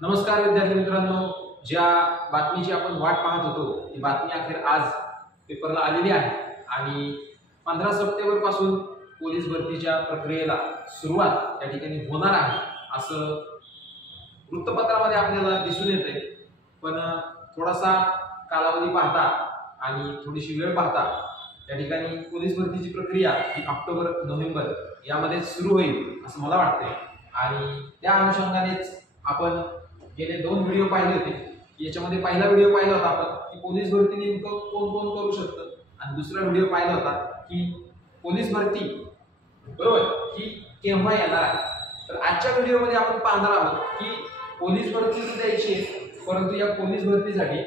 नमस्कार विद्यार्थी मित्रांनो, ज्या बातमीची आपण वाट पाहत होतो ती बातमी अखेर आज पेपरला आलेली आहे आणि 15 सप्टेंबर पासून पोलीस भरतीच्या प्रक्रियेला सुरुवात या ठिकाणी होणार आहे असं वृत्तपत्रामध्ये आपल्याला दिसून येते। पण थोडासा कालावधी पाहता आणि थोडीशी वेळ पाहता या ठिकाणी पोलीस भरतीची प्रक्रिया ही ऑक्टोबर नोव्हेंबर यामध्ये सुरू होईल असं मला वाटते आणि त्या अनुषंगानेच आपण गेले 2 व्हिडिओ पाहिले होते। याच्यामध्ये पहिला व्हिडिओ पाहिला होता आपण की पोलीस भरती नेमकं कोण कोण करू शकतं आणि दुसरा व्हिडिओ पाहिला होता की पोलीस भरती बरोबर की केव्हा येणार आहे। तर आजच्या व्हिडिओमध्ये आपण पाहणार आहोत की पोलीस भरती द्यायची परंतु या पोलीस भरतीसाठी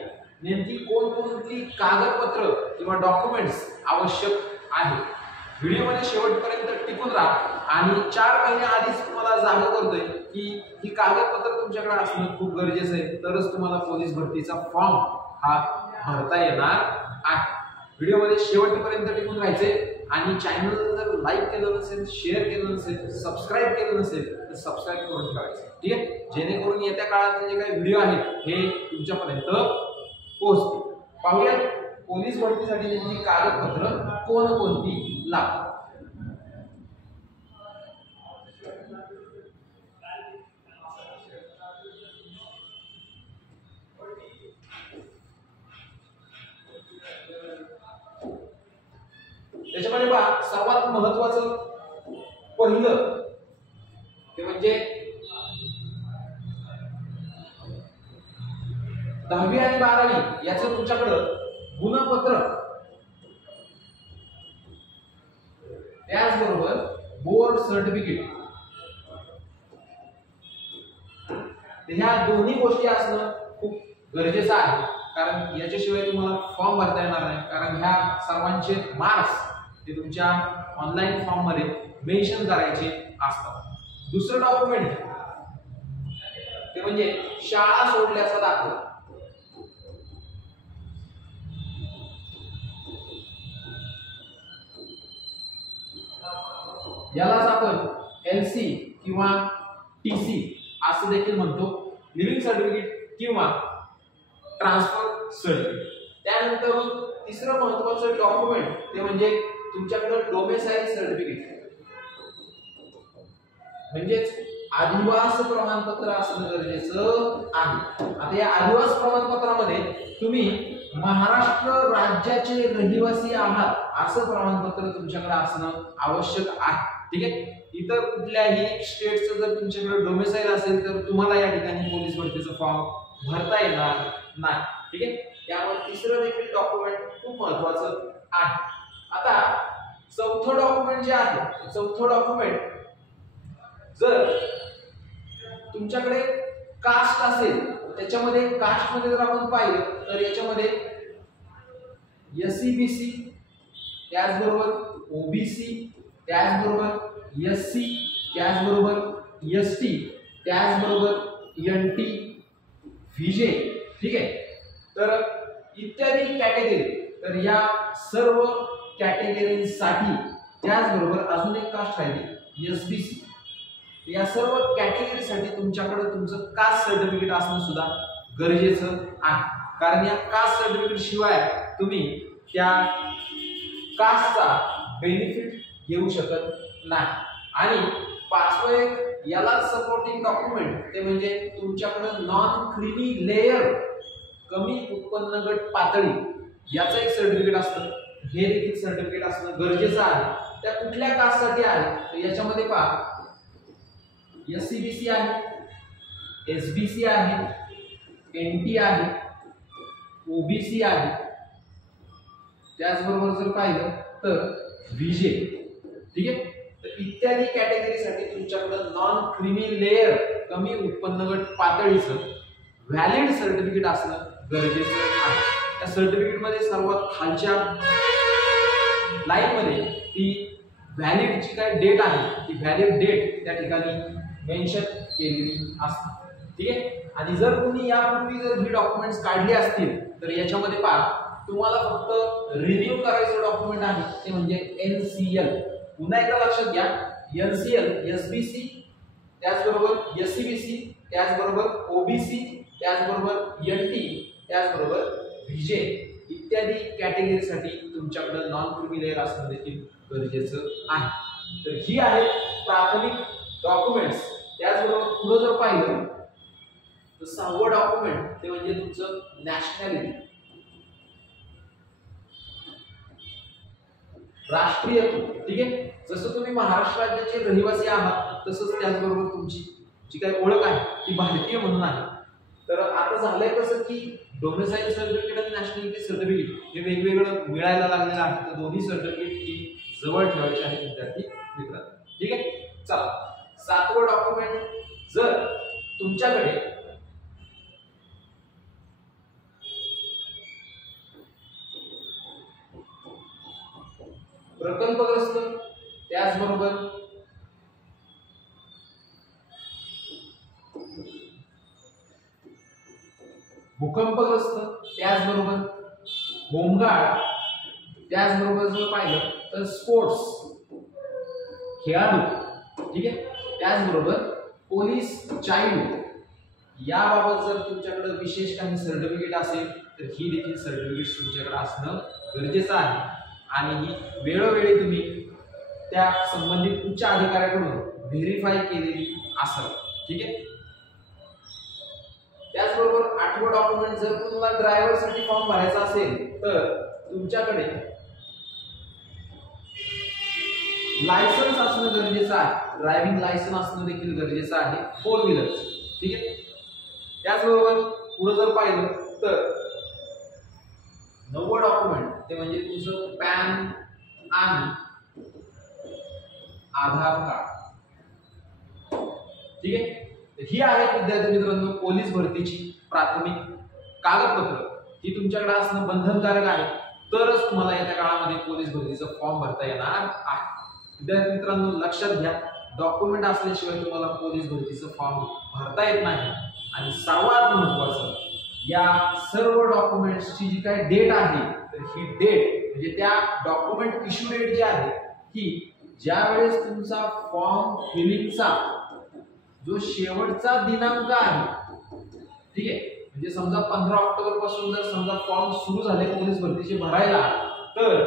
नेमकी कोणकोणती कागदपत्र किंवा डॉक्युमेंट्स आवश्यक आहेत। व्हिडिओमध्ये शेवटपर्यंत टिकून राहा आणि 4 महिने आधीच तुम्हाला जागा करतोय की ही कागदपत्र तुमच्याकडे असणं खूप गरजेचं आहे, तरच तुम्हाला पोलीस भरतीचा फॉर्म हा भरता येणार आहे। व्हिडिओमध्ये शेवटपर्यंत टिकून राहायचे आणि चॅनल जर लाईक केलं नसेल, शेअर केलं नसेल, सबस्क्राईब केलं नसेल तर सबस्क्राईब करून ठेवायचं, ठीक आहे, जेणेकरून येत्या काळात जे काही व्हिडिओ आहेत हे तुमच्यापर्यंत पोहोचतील। पाहूया पोलीस भरतीसाठी नेमकी कागदपत्र कोणकोणती लागतात। त्याच्यामध्ये पहा सर्वात महत्त्वाचं पहिलं ते म्हणजे 10वी आणि 12वी याचं तुमच्याकडं गुणपत्र, त्याचबरोबर बोर्ड सर्टिफिकेट, ह्या दोन्ही गोष्टी असणं खूप गरजेचं आहे कारण याच्याशिवाय तुम्हाला फॉर्म भरता येणार नाही। कारण ह्या सर्वांचे मार्क्स ते तुमच्या ऑनलाईन फॉर्म मध्ये मेन्शन करायचे असतात। दुसरं डॉक्युमेंट ते म्हणजे शाळा सोडल्याचा दाखला। यालाच आपण LC किंवा TC असं देखील म्हणतो, लिव्हिंग सर्टिफिकेट किंवा ट्रान्सफर सर्टिफिकेट। त्यानंतर तिसरं महत्त्वाचं डॉक्युमेंट ते म्हणजे तुमच्याकडे डोमेसाइल सर्टिफिकेट म्हणजेच आदिवास प्रमाणपत्र असणं गरजेचं आहे। आता या आदिवास प्रमाणपत्रामध्ये तुम्ही महाराष्ट्र राज्याचे रहिवासी आहात असं प्रमाणपत्र तुमच्याकडे असणं आवश्यक आहे, ठीक आहे। इतर कुठल्याही स्टेटचं जर तुमच्याकडे डोमेसाइल असेल तर तुम्हाला या ठिकाणी पोलीस भरतीचा फॉर्म भरता येणार नाही, ठीक आहे। त्यामुळे तिसरं देखील डॉक्युमेंट खूप महत्त्वाचं आहे। आता चौथं डॉक्युमेंट जे आहे, चौथं डॉक्युमेंट जर तुमच्याकडे कास्ट असेल त्याच्यामध्ये कास्ट मध्ये जर आपण पाहिलं तर याच्यामध्ये SC BC, त्याचबरोबर OBC, त्याचबरोबर SC, त्याचबरोबर ST, त्याचबरोबर NT, VJ, ठीक आहे। तर इत्यादी कॅटेगरी, तर या सर्व कॅटेगरीसाठी त्याचबरोबर अजून एक कास्ट राहिली SBC, या सर्व कॅटेगरीसाठी तुमच्याकडे तुमचं कास्ट सर्टिफिकेट असणं सुद्धा गरजेचं आहे कारण या कास्ट सर्टिफिकेट शिवाय तुम्ही त्या कास्टचा बेनिफिट घेऊ शकत नाही। आणि पाचवं एक याला सपोर्टिंग डॉक्युमेंट ते म्हणजे तुमच्याकडे नॉन क्रीमी लेयर कमी उत्पन्न गट पातळी याचं एक सर्टिफिकेट असतं, हे देखील सर्टिफिकेट असणं गरजेचं आहे। त्या कुठल्या कास्टसाठी आहे तर याच्यामध्ये पहा SC BC आहे, SBC आहे, NT आहे, OBC आहे, त्याचबरोबर जर पाहिलं तर VJ, ठीक आहे। तर इत्यादी कॅटेगरीसाठी तुमच्याकडे नॉन क्रीमी लेयर कमी उत्पन्न गट पातळीचं व्हॅलिड सर्टिफिकेट असणं गरजेचं आहे। त्या सर्टिफिकेट मध्ये सर्वात खालच्या लाईन मध्ये ती व्हॅलिड जी काय डेट आहे ती व्हॅलिड डेट त्या ठिकाणी मेन्शन केलेली असते, ठीक आहे। आणि जर तुम्ही यापूर्वी जर ही डॉक्युमेंट्स काढली असतील तर याच्यामध्ये पहा तुम्हाला फक्त रिन्यू करायचं डॉक्युमेंट आहे ते म्हणजे NCL। पुन्हा एकदा लक्षात घ्या, NCL, SBC, त्याचबरोबर SC BC, त्याचबरोबर ओबीसी, त्याचबरोबर एनटी, त्याचबरोबर व्हीजे इत्यादी कॅटेगरीसाठी तुमच्याकडे नॉन क्रिमी लेअर असणं देखील गरजेचं आहे। तर ही आहे प्राथमिक डॉक्युमेंट्स। त्याचबरोबर पुढे जर पाहिलं तर 6वं डॉक्युमेंट ते म्हणजे तुमचं नॅशनॅलिटी, राष्ट्रीयत्व। ठीक आहे, जसं तुम्ही महाराष्ट्र राज्याचे रहिवासी आहात तसंच त्याचबरोबर तुमची जी काही ओळख आहे ती भारतीय म्हणून आहे। तर आता झालंय कसं की डोमेसाइल सर्टिफिकेट आणि नॅशनॅलिटी सर्टिफिकेट हे वेगवेगळं मिळायला लागलेलं आहे। तर दोन्ही सर्टिफिकेट ही जवळ ठेवायची आहे विद्यार्थी मित्रांनो। ठीक आहे, चला 7वं डॉक्युमेंट जर तुमच्याकडे प्रकल्पग्रस्त, त्याचबरोबर भूकंपग्रस्त, त्याचबरोबर होमगार्ड, त्याचबरोबर जर पाहिलं तर स्पोर्ट्स खेळाडू, ठीक आहे, त्याचबरोबर पोलीस चाइल्ड याबाबत जर तुमच्याकडे विशेष काही सर्टिफिकेट असेल तर ही देखील सर्टिफिकेट तुमच्याकडे असणं गरजेचं आहे आणि ही वेळोवेळी तुम्ही त्या संबंधित उच्च अधिकाऱ्याकडून व्हेरीफाय केलेली असावी। ठीक आहे, त्याचबरोबर 8वं डॉक्युमेंट जर तुम्हाला ड्रायव्हर साठी फॉर्म भरायचा असेल तर तुमच्याकडे लायसन्स असणं गरजेचं आहे। ड्रायव्हिंग लायसन्स असणं देखील गरजेचं आहे 4 व्हीलरचं। ठीक आहे, त्याचबरोबर पुढे जर पाहिलं तर 9वं डॉक्युमेंट ते म्हणजे तुमचं पॅन आणि आधार कार्ड। ठीक आहे, ही आहे विद्यार्थी मित्रांनो पोलीस भरतीची प्राथमिक कागदपत्र। ही तुमच्याकडे असणं बंधनकारक आहे, तरच तुम्हाला येत्या काळामध्ये पोलीस भरतीचा फॉर्म भरता येणार आहे। विद्यार्थी मित्रांनो लक्षात घ्या, डॉक्युमेंट असल्याशिवाय तुम्हाला पोलीस भरतीचा फॉर्म भरता येत नाही। आणि सर्वात महत्त्वाचं, या सर्व डॉक्युमेंट्सची जी काही डेट आहे तर ही डेट म्हणजे त्या डॉक्युमेंट इश्यू डेट जी आहे ही ज्या वेळेस तुमचा फॉर्म फिलिंगचा जो शेवटचा दिनांक आहे, ठीक आहे, म्हणजे समजा 15 ऑक्टोबर पासून जर समजा फॉर्म सुरू झाले पोलीस भरतीचे भरायला, तर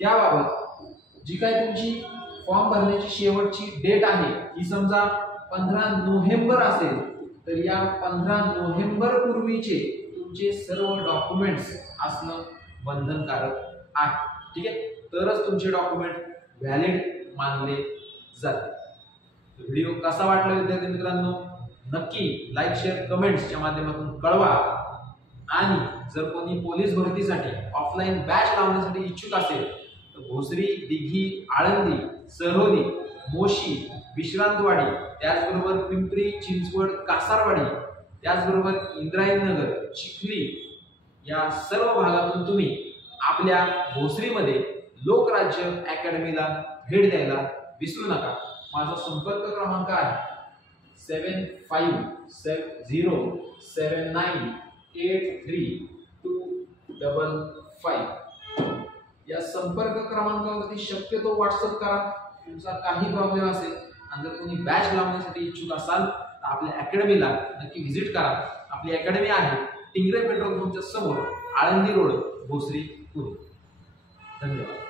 त्याबाबत जी काही तुमची फॉर्म भरण्याची शेवटची डेट आहे ही समजा 15 नोव्हेंबर असेल तर या 15 नोव्हेंबर पूर्वीचे तुमचे सर्व डॉक्युमेंट्स असणं बंधनकारक आहे। ठीक आहे, तरच तुमचे डॉक्युमेंट व्हॅलिड मानले जाते। व्हिडिओ कसा वाटला विद्यार्थी मित्रांनो नक्की लाईक शेअर कमेंट्सच्या माध्यमातून कळवा। आणि जर कोणी पोलीस भरतीसाठी ऑफलाईन बॅच लावण्यासाठी इच्छुक असेल तर भोसरी, दिघी, आळंदी, सरोली, मोशी, विश्रांतवाडी, त्याचबरोबर पिंपरी चिंचवड, कासारवाडी, त्याचबरोबर इंद्रायणीनगर, चिखली या सर्व भागातून तुम्ही आपल्या भोसरीमध्ये लोकराज्य अकॅडमीला भेट द्यायला विसरू नका। माझा संपर्क क्रमांक आहे 7570798325। या संपर्क क्रमांकावरती शक्यतो व्हॉट्सअप करा तुमचा काही प्रॉब्लेम असेल। आणि जर कोणी बॅच लावण्यासाठी इच्छुक असाल तर आपल्या अकॅडमीला नक्की व्हिजिट करा। आपली अकॅडमी आहे टिंगरे पेट्रोल पंपच्या समोर, आळंदी रोड, भोसरी, पुणे। धन्यवाद।